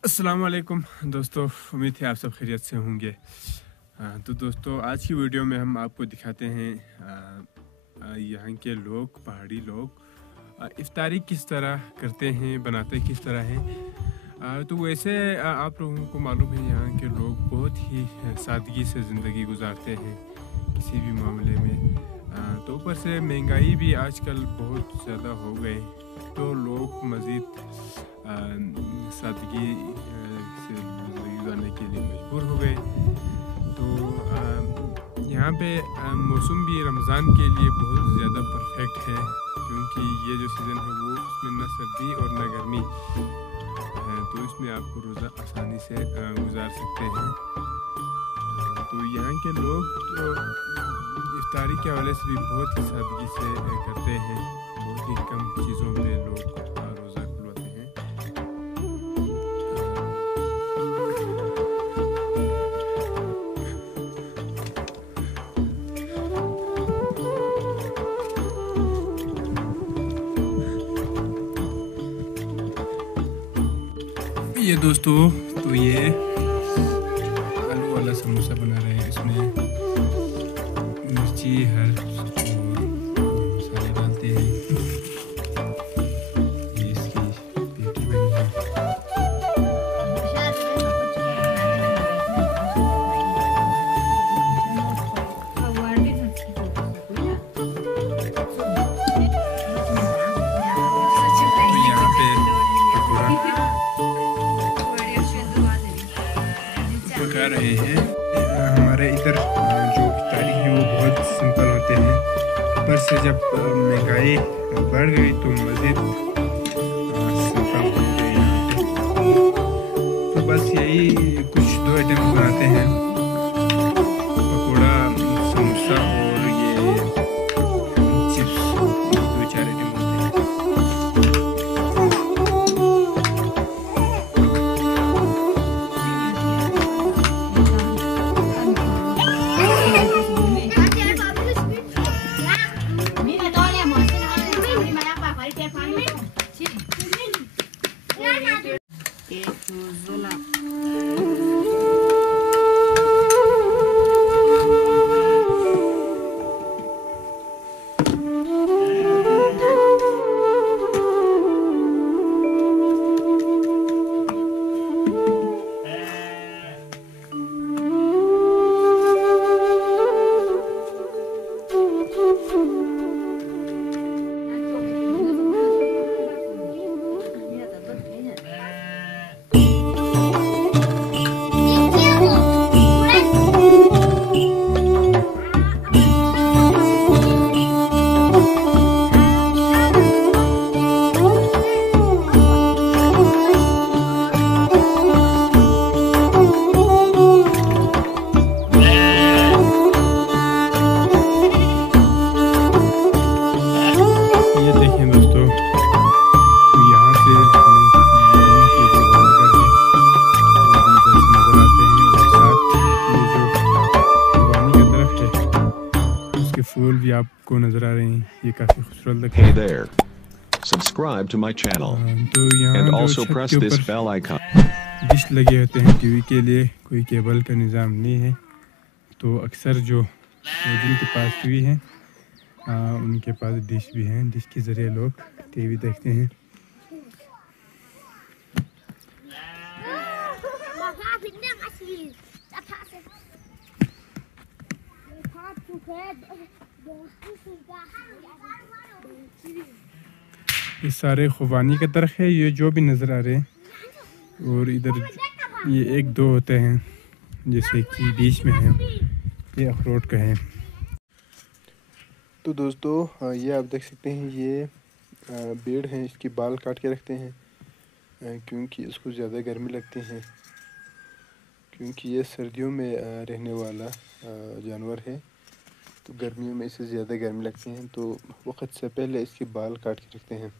अस्सलाम वालेकुम दोस्तों, उम्मीद है आप सब खैरियत से होंगे। तो दोस्तों, आज की वीडियो में हम आपको दिखाते हैं यहाँ के लोग, पहाड़ी लोग इफ्तारी किस तरह करते हैं, बनाते किस तरह हैं। तो वैसे आप लोगों को मालूम है यहाँ के लोग बहुत ही सादगी से ज़िंदगी गुजारते हैं किसी भी मामले में। तो ऊपर से महंगाई भी आजकल बहुत ज़्यादा हो गए, तो लोग मज़ीद सादगी से ज़िंदगी गुजारने के लिए मजबूर हो गए। तो यहाँ पे मौसम भी रमज़ान के लिए बहुत ज़्यादा परफेक्ट है, क्योंकि ये जो सीज़न है वो उसमें न सर्दी और न गर्मी है, तो इसमें आपको रोज़ा आसानी से गुजार सकते हैं। तो यहाँ के लोग तो इफ्तारी के हवाले से भी बहुत ही सादगी से करते हैं, बहुत ही कम चीज़ों पे लोग रोज़ा खुलवाते हैं। ये दोस्तों, तो ये आलू वाला समोसा बना रहे हैं, इसमें मिर्ची हर मसाले डालते हैं। ये इसकी पेटी बनी है। तो यहाँ पे पका रहे हैं। हमारे इधर जो इफ्तारी है वो बहुत सिंपल होते हैं, ऊपर से जब महंगाई बढ़ गई तो मज़ीद सिंपल हो गए यहाँ पे। तो बस यही कुछ दो आइटम बनाते हैं, पकौड़ा, समोसा और ये चिप्स, दो चार आइटम होते हैं। ये आपको नज़र आ रहे हैं, ये काफ़ी खूबसूरत लगता Hey है। there. Subscribe to my channel तो यहाँ and जो also छत press के this ऊपर bell icon. डिश लगे होते हैं टीवी के लिए, कोई केबल का निज़ाम नहीं है, तो अक्सर जो जिनके पास टीवी है उनके पास डिश भी हैं, डिश के ज़रिए लोग टीवी देखते हैं। ये सारे खुबानी का दरख्त है, ये जो भी नज़र आ रहे हैं, और इधर ये एक दो होते हैं जैसे कि बीच में है, ये अखरोट का है। तो दोस्तों ये आप देख सकते हैं, ये भेड़ हैं, इसके बाल काट के रखते हैं क्योंकि इसको ज़्यादा गर्मी लगती है, क्योंकि ये सर्दियों में रहने वाला जानवर है, तो गर्मियों में इसे ज़्यादा गर्मी लगती हैं, तो वक्त से पहले इसके बाल काट के रखते हैं।